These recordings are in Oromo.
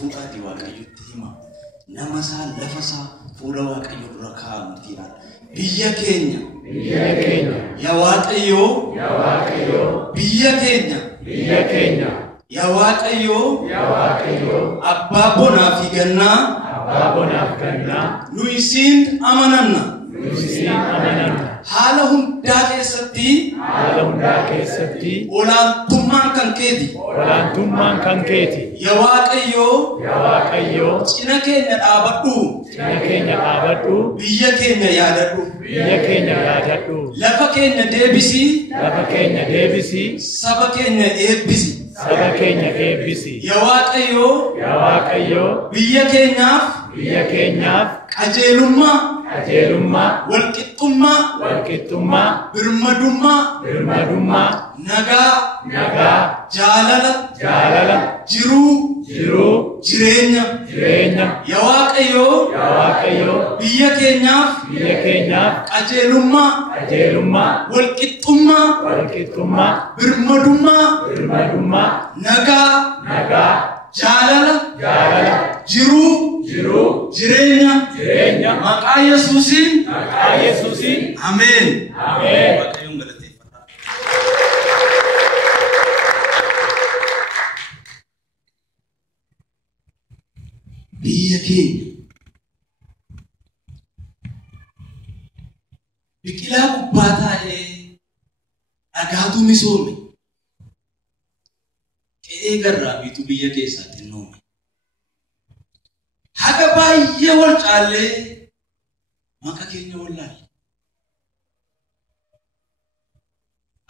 fuudhaa waaqayyotti hima. Nama isaa lafa isaa fuula waaqayyo dura kaa'amtiidha. Biyya keenya yaa waaqayyo biyya keenya yaa waaqayyo abbaa bonaa fi gannaa nu isiin amananna. Haala hundaa keessatti olaantummaan kan keeti yaa waaqayyo cina keenya dhaabadhu biyya keenya yaadadhu lafa keenya deebisi saba keenya eebbisi yaa waaqayyo biyya keenyaaf qajeelummaa walqixxummaa birmadummaa nagaa jaalala jireenya yaa waaqayyo biyya keenyaaf qajeelummaa walqixxummaa birmadummaa nagaa jaalala jireenya maqaa Yesuusiin ameen. Biyya keenya biqilaa gubbaa taa'ee dhagaatu misoome qe'ee garraabiitu biyya keessaatti noome haga baay'ee wal caallee maka keenya wallaalle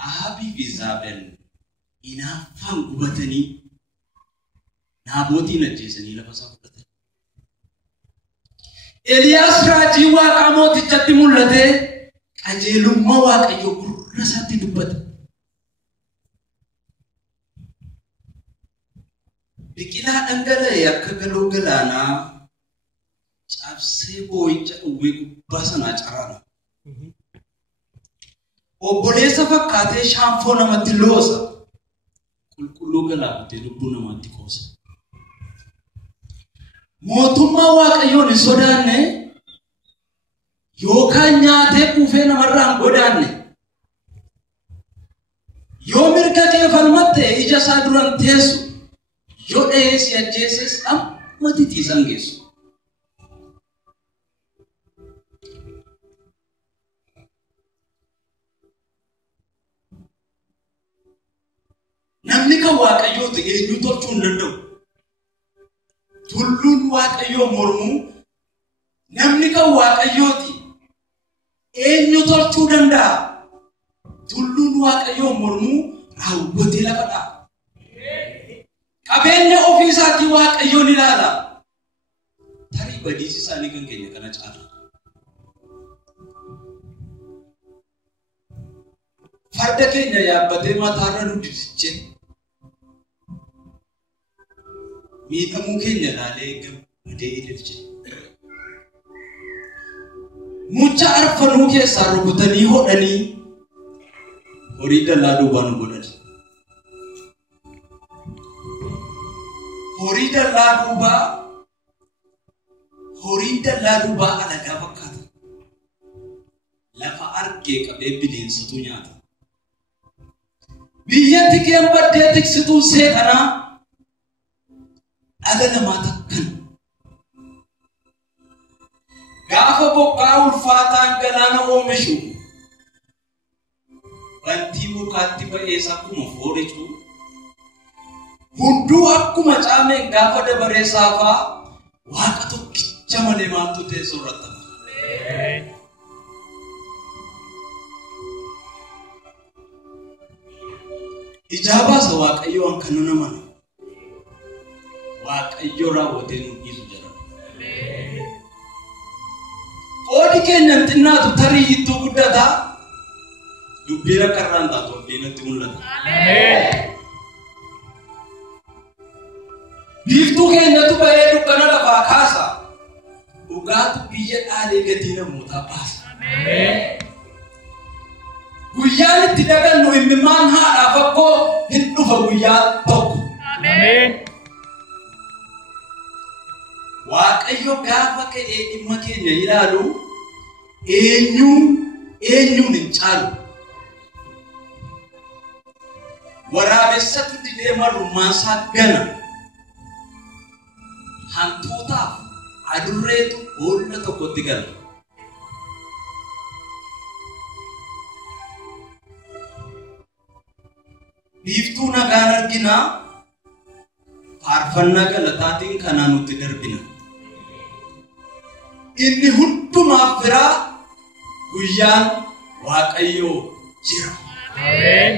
Ahaabii fi Izaabel hinaaffaan gubatanii Naabootiin ajjeesanii lafa isaa fudhatan. Eliyaas raajii Waaqaa mootichatti mul'ate qajeelummaa Waaqayyo gurra isaatti dubbate. Biqilaa dhangala'e akka galoo galaanaa cabsee boo'icha uwwee gubbaa sanaa caraana. Obboleessa fakkaatee shaanfoo namatti loosa. Qulqulluu galaafatee lubbuu namatti qoosa. Mootummaa Waaqayyoon hin sodaanne yookaan nyaatee quufee namarraan godaanne. Yoo mirga kee falmatte ija isaa duran teessu. Yoo dheessi ajjeeses amma titiisan geessu. Namni kan Waaqayyooti eenyu tolchuu hin danda'u. Tulluun Waaqayyoo mormuu namni kan Waaqayyooti eenyu tolchuu danda'a. Tulluun Waaqayyoo mormuu raawwatee lafa dha'a. Qabeenya ofii isaatii Waaqayyoon ilaala. Tarii badiisi isaanii kan keenya kana caala. Farda keenya yaabbatee mataarra nu diddichee miidhamuu keenya ilaalee gammadee ililche. Mucha arfanuu keessaa rukutanii hodhanii horii dallaa duubaa nu godhani. Horii dallaa duubaa alagaa fakkaata. Lafa argee qabee bineensatu nyaata. Biyyatti kee baddee tiksituun seexanaa dhala namaa takkana. Gaafa bokkaa ulfaataan galaana oomishu bantii mukaatti ba'ees akkuma fooricu hunduu akkuma caameen gaafa dabaree saafaa Waaqa tokkicha malee maaltu teessoo irratti hafa. Ijaabaasa Waaqayyoon kan nu namana. Waaqayyo raawwatee nu dhiisu jedhama. Qoodi keenya xinnaatu tarii ittoo guddataa dubbiin akka irraan taatu abdiinatti mul'ata. Biiftuu keenyatu ba'ee dukkana lafaa kaasa. Dhugaatu biyya dhaalee gatii namootaa baasa. Guyyaan itti dagannu imimmaan haadhaaf akkoo hin dhufa guyyaa tokko. waaqayyo gaafa ka'ee dhimma keenya ilaalu eenyuun hin caalu. Waraabessatu didee marrumaasaa gana. Hantuutaaf adurreetu boolla tokkotti gala. Biiftuu nagaan arginaa faarfannaa galataatiin kanaa nutti darbina. Inni hundumaaf biraa guyyaan waaqayyoo jira. Ameen.